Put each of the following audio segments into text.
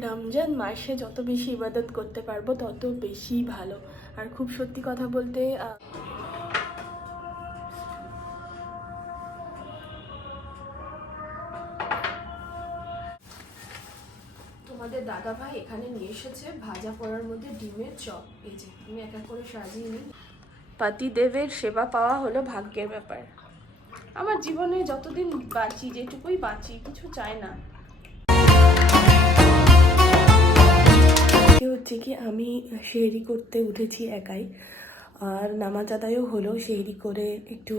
রমজান মাসে যত বেশি ইবাদত করতে পারব, তত বেশি ভালো। আর খুব সত্যি কথা বলতে তোমাদের দাদা ভাই এখানে নিয়ে এসেছে ভাজা পড়ার মধ্যে ডিমের চপ। এই যে আমি এক এক করে সাজিয়ে নিই পাতিদেবের সেবা পাওয়া হলো ভাগ্যের ব্যাপার। আমার জীবনে যতদিন বাঁচি, যেটুকুই বাঁচি, কিছু চাই না। হচ্ছে কি, আমি শেহরি করতে উঠেছি একাই। আর নামাজ আদায়ও হলো শেহরি করে একটু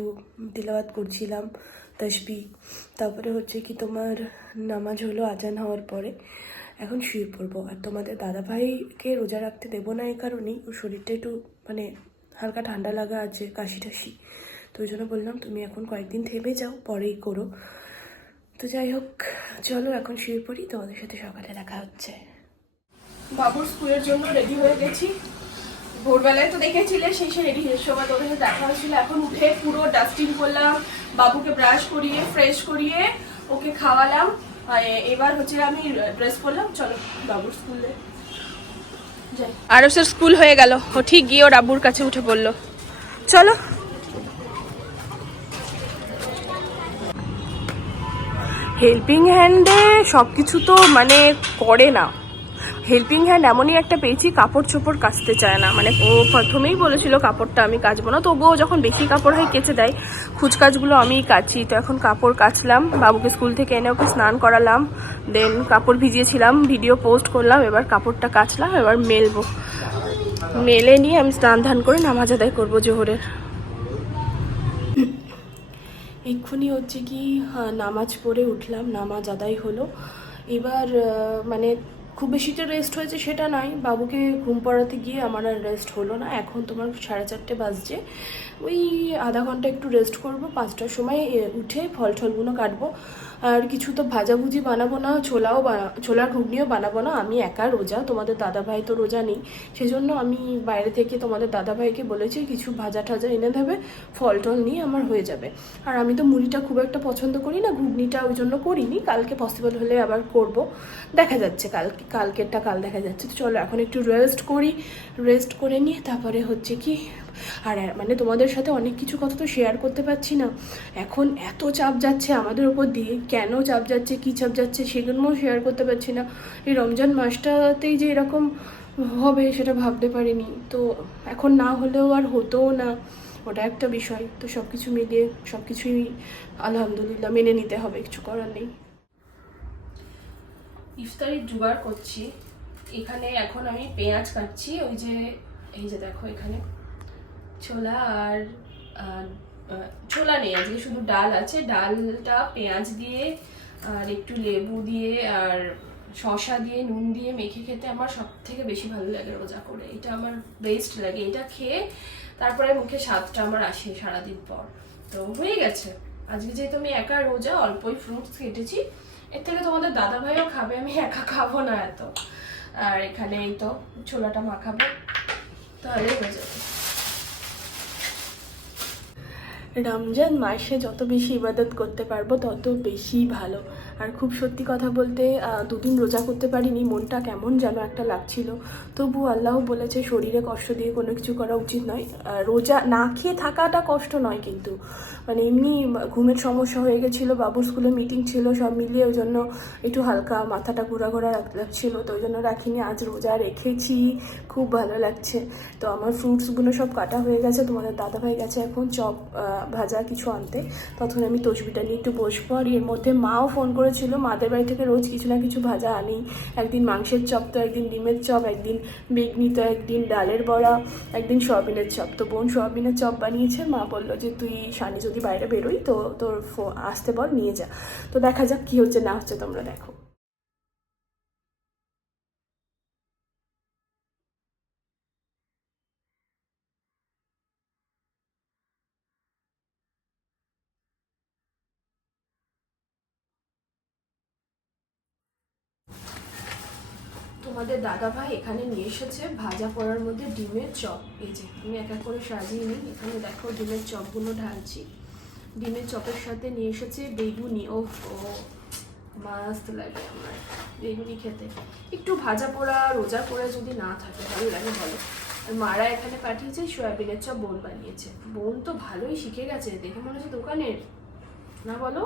তিলাওয়াত করছিলাম, তসবি। তারপরে হচ্ছে কি, তোমার নামাজ হলো আজান হওয়ার পরে এখন শুয়ে পড়ব। আর তোমাদের দাদাভাইকে রোজা রাখতে দেবো না এই কারণেই, ওর শরীরটা একটু মানে হালকা ঠান্ডা লাগা আছে কাশি টাশি তো ওই জন্য বললাম, তুমি এখন কয়েকদিন থেমে যাও, পরেই করো। তো যাই হোক, চলো এখন শুয়ে পড়ি, তোমাদের সাথে সকালে দেখা হচ্ছে। বাবুর স্কুলের জন্য রেডি হয়ে গেছি। ভোরবেলায় তো দেখেছিলে সেই সে রেডি হয়ে সময় তোদের সাথে দেখা হয়েছিল। এখন উঠে পুরো ডাস্টিং করলাম বাবুকে ব্রাশ করিয়ে ফ্রেশ করিয়ে ওকে খাওয়ালাম। আর এবার হচ্ছে আমি ড্রেস করলাম। চলো বাবুর স্কুলে যাই। আরসের স্কুল হয়ে গেল। ও ঠিক গিয়ে ওর আব্বুর কাছে উঠে পড়ল। চলো। হেল্পিং হ্যান্ডে সব কিছু তো মানে করে না। হেল্পিং হ্যান্ড এমনই একটা পেয়েছি কাপড় চোপড় কাচতে চায় না। মানে ও প্রথমেই বলেছিল কাপড়টা আমি কাচবো না। তবুও যখন বেশি কাপড় হয় কেচে দেয় কুচকাচগুলো আমিই কাচি। তো এখন কাপড় কাচলাম বাবুকে স্কুল থেকে এনে ওকে স্নান করালাম। দেন কাপড় ভিজিয়েছিলাম ভিডিও পোস্ট করলাম এবার কাপড়টা কাচলাম এবার মেলবো। মেলে নিয়ে আমি স্নান ধান করে নামাজ আদায় করব জোহরের। এক্ষুনি হচ্ছে কি হ্যাঁ, নামাজ পড়ে উঠলাম নামাজ আদায় হলো। এবার মানে খুব বেশিটা রেস্ট হয়েছে সেটা নয় বাবুকে ঘুম পাড়াতে গিয়ে আমার আর রেস্ট হলো না। এখন তোমার সাড়ে চারটে বাজছে। ওই আধা ঘণ্টা একটু রেস্ট করব। পাঁচটার সময় উঠে ফল টলগুলো কাটবো। আর কিছু তো ভাজাভুজি বানাবো না, ছোলাও বানা ছোলার ঘুগনিও বানাবো না, আমি একা রোজা, তোমাদের দাদাভাই তো রোজা নেই। সেজন্য আমি বাইরে থেকে তোমাদের দাদাভাইকে বলেছি, কিছু ভাজা টাজা এনে দেবে ফল টল নিয়ে আমার হয়ে যাবে। আর আমি তো মুড়িটা খুব একটা পছন্দ করি না, ঘুগনিটা ওই জন্য করিনি, কালকে পসিবল হলে আবার করব। দেখা যাচ্ছে কালকে কালকেরটা কাল দেখা যাচ্ছে। তো চলো এখন একটু রেস্ট করি রেস্ট করে নিয়ে তারপরে হচ্ছে কি আর মানে তোমাদের সাথে অনেক কিছু কথা তো শেয়ার করতে পারছি না। এখন এত চাপ যাচ্ছে আমাদের উপর দিয়ে, কেন চাপ যাচ্ছে, কী চাপ যাচ্ছে সেগুলোও শেয়ার করতে পারছি না। এই রমজান মাসটাতেই যে এরকম হবে সেটা ভাবতে পারিনি। তো এখন না হলেও আর হতোও না, ওটা একটা বিষয়। তো সব কিছু মিলিয়ে সব কিছুই আলহামদুলিল্লাহ মেনে নিতে হবে, কিছু করার নেই। ইফতারি জোগাড় করছি। এখানে এখন আমি পেঁয়াজ কাটছি, ওই যে, এই যে দেখো এখানে। ছোলা আর ছোলা নেই, আজকে শুধু ডাল আছে। ডালটা পেঁয়াজ দিয়ে আর একটু লেবু দিয়ে আর শসা দিয়ে, নুন দিয়ে মেখে খেতে আমার সব থেকে বেশি ভালো লাগে রোজা করে। এটা আমার বেস্ট লাগে। এটা খেয়ে তারপরে মুখে স্বাদটা আমার আসে সারাদিন পর। তো হয়ে গেছে। আজকে যেহেতু আমি একা রোজা, অল্পই ফ্রুটস কেটেছি, এর থেকে তোমাদের দাদা ভাইও খাবে, আমি একা খাব না এত। আর এখানে এই তো ছোলাটা মাখাবো। তাহলে হয়ে যাবে রমজান মাসে যত বেশি ইবাদত করতে পারব, তত বেশি ভালো। আর খুব সত্যি কথা বলতে দুদিন রোজা করতে পারিনি, মনটা কেমন যেন একটা লাগছিল। তবু আল্লাহ বলেছে, শরীরে কষ্ট দিয়ে কোনো কিছু করা উচিত নয়। রোজা না খেয়ে থাকাটা কষ্ট নয় কিন্তু। মানে এমনি ঘুমের সমস্যা হয়ে গেছিল, বাবুর স্কুলে মিটিং ছিল, সব মিলিয়ে ওই জন্য একটু হালকা মাথাটা ঘোরা ঘোরা লাগছিল। তো ওই জন্য রাখিনি, আজ রোজা রেখেছি, খুব ভালো লাগছে। তো আমার ফ্রুটসগুলো সব কাটা হয়ে গেছে, তোমাদের দাদাভাই গেছে এখন, চপ ভাজা কিছু আনতে, তখন আমি তসবিটা নিয়ে একটু বসবো। আর এর মধ্যে মাও ফোন করেছিল, মাদের বাড়ি থেকে রোজ কিছু না কিছু ভাজা আনি একদিন মাংসের চপ তো একদিন ডিমের চপ, একদিন বেগনি তো একদিন ডালের বড়া, একদিন সয়াবিনের চপ। তো বোন সয়াবিনের চপ বানিয়েছে, মা বলল যে, তুই সানি যদি বাইরে বেরোই, তো তোর আসতে বল, নিয়ে যা। তো দেখা যাক কি হচ্ছে, না হচ্ছে তোমরা দেখো। তোমাদের দাদা ভাই এখানে নিয়ে এসেছে ভাজা পড়ার মধ্যে ডিমের চপ। এই যে আমি এক এক করে সাজিয়ে নিই। এখানে দেখো ডিমের চপগুলো ঢালছি। ডিমের চপের সাথে নিয়ে এসেছে বেগুনি। ও ও মাস্ত লাগে আমার বেগুনি খেতে। একটু ভাজা পোড়া রোজা পোড়া যদি না থাকে ভালো লাগে ভালো আর মারা এখানে পাঠিয়েছে সয়াবিনের চপ বোন বানিয়েছে। বোন তো ভালোই শিখে গেছে দেখে মনে হচ্ছে দোকানের। না বলো?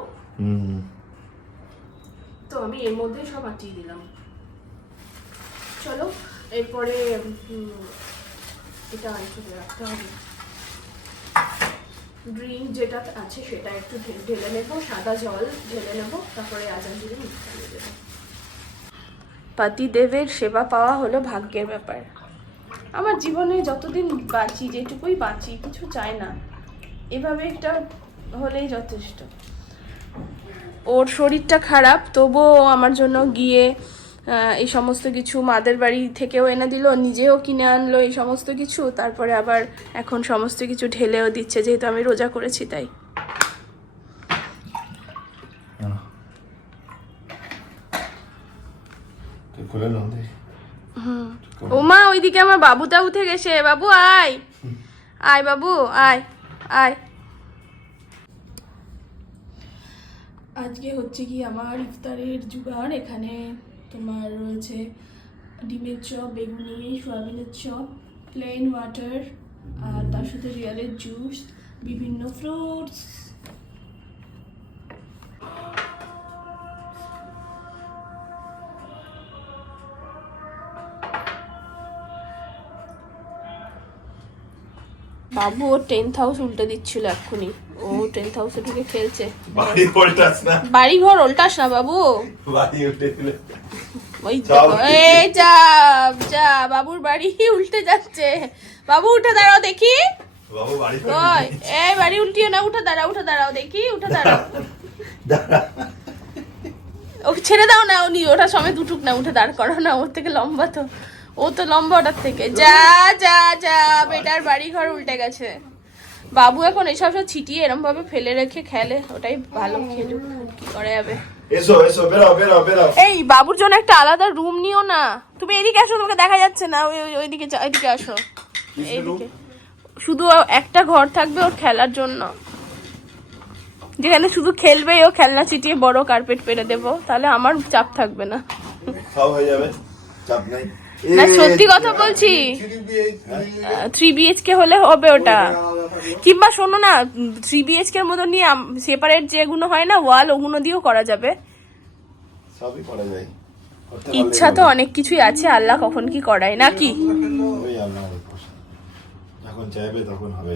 তো আমি এর মধ্যে সব আটিয়ে দিলাম। চলো, এরপরে এটা একটু রাখতে হবে। ড্রিঙ্ক যেটা আছে সেটা একটু ঢেলে নেব, সাদা জল ঢেলে নেব, তারপরে আজান দিলে মিক্স করে দেবো পাতিদেবের সেবা পাওয়া হলো ভাগ্যের ব্যাপার। আমার জীবনে যতদিন বাঁচি, যেটুকুই বাঁচি, কিছু চাই না। এভাবে একটা হলেই যথেষ্ট। ওর শরীরটা খারাপ, তবুও আমার জন্য গিয়ে এই সমস্ত কিছু মাদের বাড়ি থেকেও এনে দিল নিজেও কিনে আনলো এই সমস্ত কিছু। তারপরে আবার এখন সমস্ত কিছু ঢেলেও দিচ্ছে যেহেতু আমি রোজা করেছি তাই। ওমা ওইদিকে আমার বাবুটা উঠে গেছে। বাবু আয়। আয় বাবু আয় আয়। আজকে হচ্ছে কি আমার ইফতারের জুগার এখানে তোমার রয়েছে ডিমের চপ, বেগুনি, সয়াবিনের চপ প্লেন ওয়াটার আর তার সাথে রিয়ালের জুস বিভিন্ন ফ্রুটস বাবু ও টেন্থ হাউস উল্টে দিচ্ছিল এক্ষুনি। ও টেন্থ হাউসে ঢুকে খেলছে। বাড়ি পল্টাস না। বাড়ি ঘর উল্টাস না বাবু। বাড়ি উল্টে দিলে। ওই এই যা যা বাবুর বাড়ি উল্টে যাচ্ছে। বাবু উঠে দাঁড়াও দেখি। বাবু বাড়ি ওই এই বাড়ি উল্টিও না উঠে দাঁড়াও উঠে দাঁড়াও দেখি উঠে দাঁড়াও। দাঁড়া। ওকে ছেড়ে দাও না উনি ওটা সমেত দুটুক না উঠে দাঁড় করো না ওর থেকে লম্বা তো। ও তো লম্বা ওটার থেকে। যা যা যা বেটার বাড়ি ঘর উল্টে গেছে। বাবু এখন এসব সব ছিটিয়ে এরম ভাবে ফেলে রেখে খেলে ওটাই ভালো খেলুক কি করা যাবে? এসো এসো বেরাও বেরাও বেরাও এই বাবুর জন্য একটা আলাদা রুম নিও না। তুমি এদিকে আসো তোমাকে দেখা যাচ্ছে না ওই ওই- ওইদিকে ওইদিকে আসো। এইদিকে। শুধু একটা ঘর থাকবে ওর খেলার জন্য। যেখানে শুধু খেলবে ও খেলনা ছিটিয়ে বড় কার্পেট পেরে দেবো তাহলে আমার চাপ থাকবে না। সব হয়ে যাবে চাপ নাই। না সত্যি কথা বলছি। থ্রি বিএইচকে হলে হবে ওটা কিংবা শোনো না থ্রি বিএইচকে এর মতো নিয়ে সেপারেট যেগুলো হয় না ওয়াল ওগুলো দিয়েও করা যাবে। সবই করা যায়। ইচ্ছা তো অনেক কিছুই আছে আল্লাহ কখন কি করায় নাকি হলো। ওই আল্লাহর উপর। যখন চাইবে তখন হবে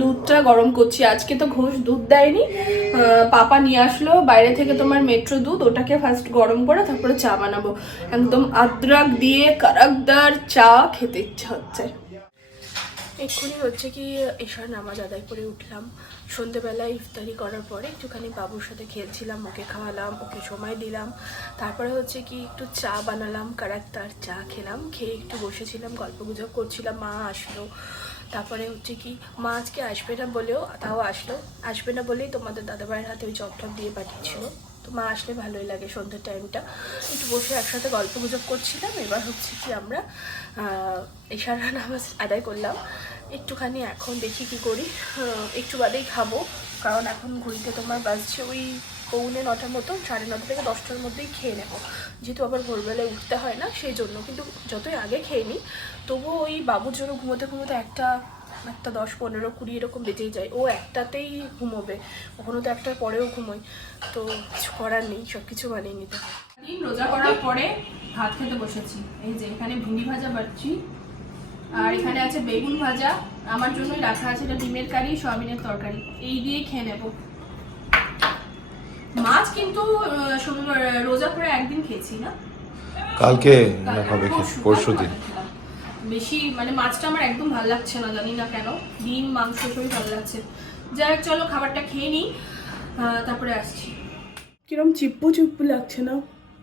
দুধটা গরম করছি। আজকে তো ঘোষ দুধ দেয়নি। আহ, পাপা নিয়ে আসলো। বাইরে থেকে তোমার মেট্রো দুধ ওটাকে ফার্স্ট গরম করে তারপরে চা বানাবো। একদম আদ্রাক দিয়ে কারাকদার চা খেতে ইচ্ছা হচ্ছে। এক্ষুনি হচ্ছে কি এশার নামাজ আদায় করে উঠলাম। সন্ধেবেলায় ইফতারি করার পরে একটুখানি বাবুর সাথে খেলছিলাম, ওকে খাওয়ালাম, ওকে সময় দিলাম। তারপরে হচ্ছে কি একটু চা বানালাম, কারাক্তার চা খেলাম, খেয়ে একটু বসেছিলাম গল্প গুজব করছিলাম, মা আসলো। তারপরে হচ্ছে কি, মা আজকে আসবে না বলেও, তাও আসলো। আসবে না বলেই তোমাদের দাদাভাইয়ের হাতে ওই চপ টপ দিয়ে পাঠিয়েছিল। তো মা আসলে ভালোই লাগে সন্ধ্যের টাইমটা একটু বসে একসাথে গল্প গুজব করছিলাম। এবার হচ্ছে কি আমরা ইশারা নামাজ আদায় করলাম। একটুখানি এখন দেখি কি করি। একটু বাদেই খাব। কারণ এখন ঘুরিতে তোমার বাজছে ওই পৌনে নটার মতো সাড়ে নটা থেকে দশটার মধ্যেই খেয়ে নেব। যেহেতু আবার ভোরবেলায় উঠতে হয় না সেই জন্য কিন্তু যতই আগে খেয়ে নিই তবুও ওই বাবুর জন্য ঘুমোতে ঘুমোতে একটা একটা দশ, পনেরো, কুড়ি এরকম বেজেই যায়। ও একটাতেই ঘুমোবে, কখনো তো একটার পরেও ঘুমোই তো কিছু করার নেই সব কিছু বানিয়ে নিতে। হয় রোজা করার পরে ভাত খেতে বসেছি। এই যে এখানে ভেন্ডি ভাজা বাড়ছি আর এখানে আছে বেগুন ভাজা আমার জন্যই রাখা আছে এটা ডিমের কারি সয়াবিনের তরকারি। এই দিয়ে খেয়ে নেব। মাছ কিন্তু শনিবার রোজা করে একদিন খেয়েছি না? কালকে না কবে পরশু, দিন। বেশি মানে মাছটা আমার একদম ভালো লাগছে না জানি না কেন। ডিম মাংস সবই ভালো লাগছে। যাই হোক চলো খাবারটা খেয়ে নিই। আহ, তারপরে আসছি। কিরম চিপ্পু চিপ্পু লাগছে না?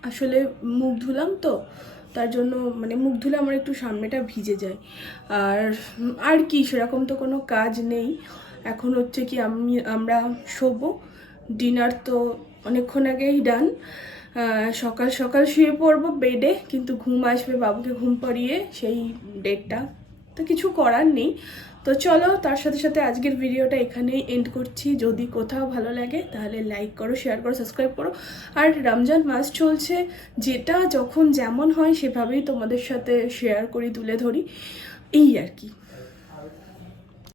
আসলে মুখ ধুলাম তো তার জন্য মানে মুখ ধুলে আমার একটু সামনেটা ভিজে যায়। আর আর কি, সেরকম তো কোনো কাজ নেই। এখন হচ্ছে কি আমি, আমরা শোব। ডিনার তো অনেকক্ষণ আগেই ডান। সকাল সকাল শুয়ে পড়ব বেডে, কিন্তু ঘুম আসবে বাবুকে ঘুম পাড়িয়ে সেই ডেটটা। তো কিছু করার নেই। তো চলো, তার সাথে সাথে আজকের ভিডিওটা এখানেই এন্ড করছি। যদি কোথাও ভালো লাগে, তাহলে লাইক করো শেয়ার করো সাবস্ক্রাইব করো। আর রমজান মাস চলছে, যেটা যখন যেমন হয়, সেভাবেই তোমাদের সাথে শেয়ার করি, তুলে ধরি। এই আর কি।